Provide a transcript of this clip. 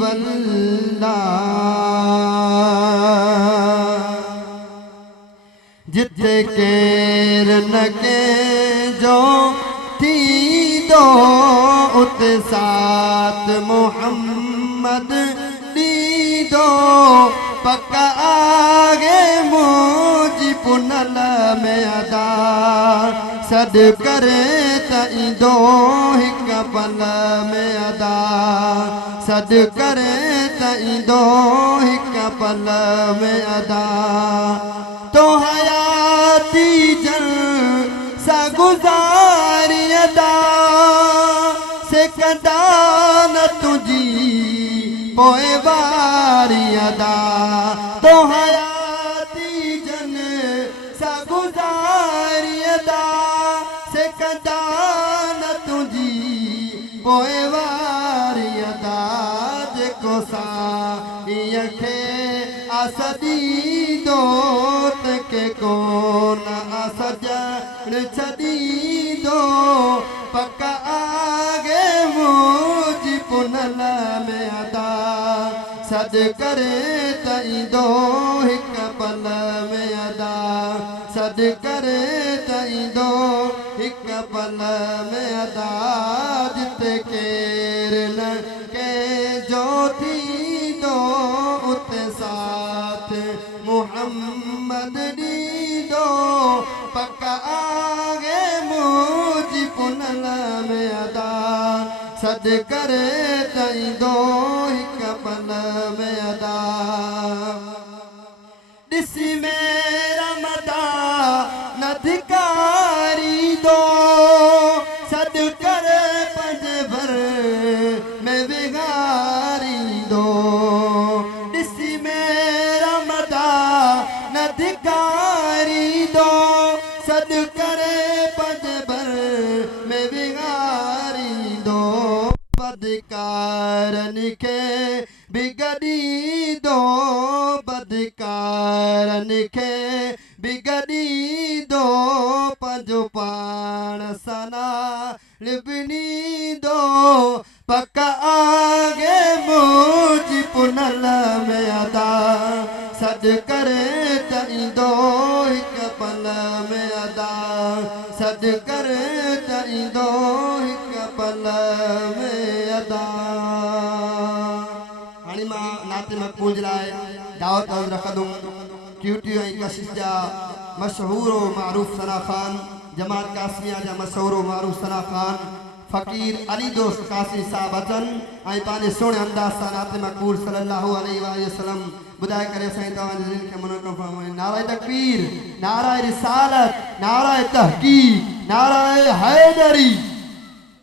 वल्ला जिते केर न के जो थी दो उत साथ मोहम्मद दी दो पक्का आगे मुझी पुनल में अदा सद करे तई दो हिक पल में अदा सद करे तई दो हिक पल में अदा तो हयाती जल सा गुजारी अदा से कदा न तुझी पोए वारी अदा तो हयाती जन सा गुजारी अदा से कदा न तुझी पोए वारी अदा जेको सा यखे असदी दोत के कोन असजन छदी दो पक्का आगे मुझी पुनल में अदा सद करे तई दो हिक पल में अदा सद करे तई दो हिक पल में अदा जिते केर न के जो थी दो उत साथ मोहम्मद दी दो पक्का आगे मुझी पुनल में अदा सद करे तई दो हिक पल में अदा दिसी मेरा मदा नधिकारी दो सद करे पंज भर में बिगारी दो दिसी मेरा मदा नधिकारी दो सद करे पंज भर में बिगारी दो बदकारन के बिगड़ी दो बदकारन के बिगड़ी दो पंजो पाण सना लिबनी दो पक्का आगे मुझी पुनल में अदा सद करे तई दो हिक पल में अदा सद करे तई दो हिक पल में अदा हाणे मां नाते मक़बूल जे लाइ दावत अर्ज़ रखंदुमि क्यूटी ऐं कशिश जा मशहूर मारूफ़ सना ख़ान जमात कासमिया जा मशहूर मारूफ़ सना ख़ान फ़कीर अली दोस्त कासिम साहब अचन ऐं पंहिंजे सुहिणे अंदाज़ सां नाते मक़बूल सल्लल्लाहु अलैहि वसल्लम बुधाए करे साईं तव्हांजे दिलि खे मनोरम फरमाए नाराए तकबीर नाराए रिसालत नाराए तहक़ीक़ नाराए हैदरी।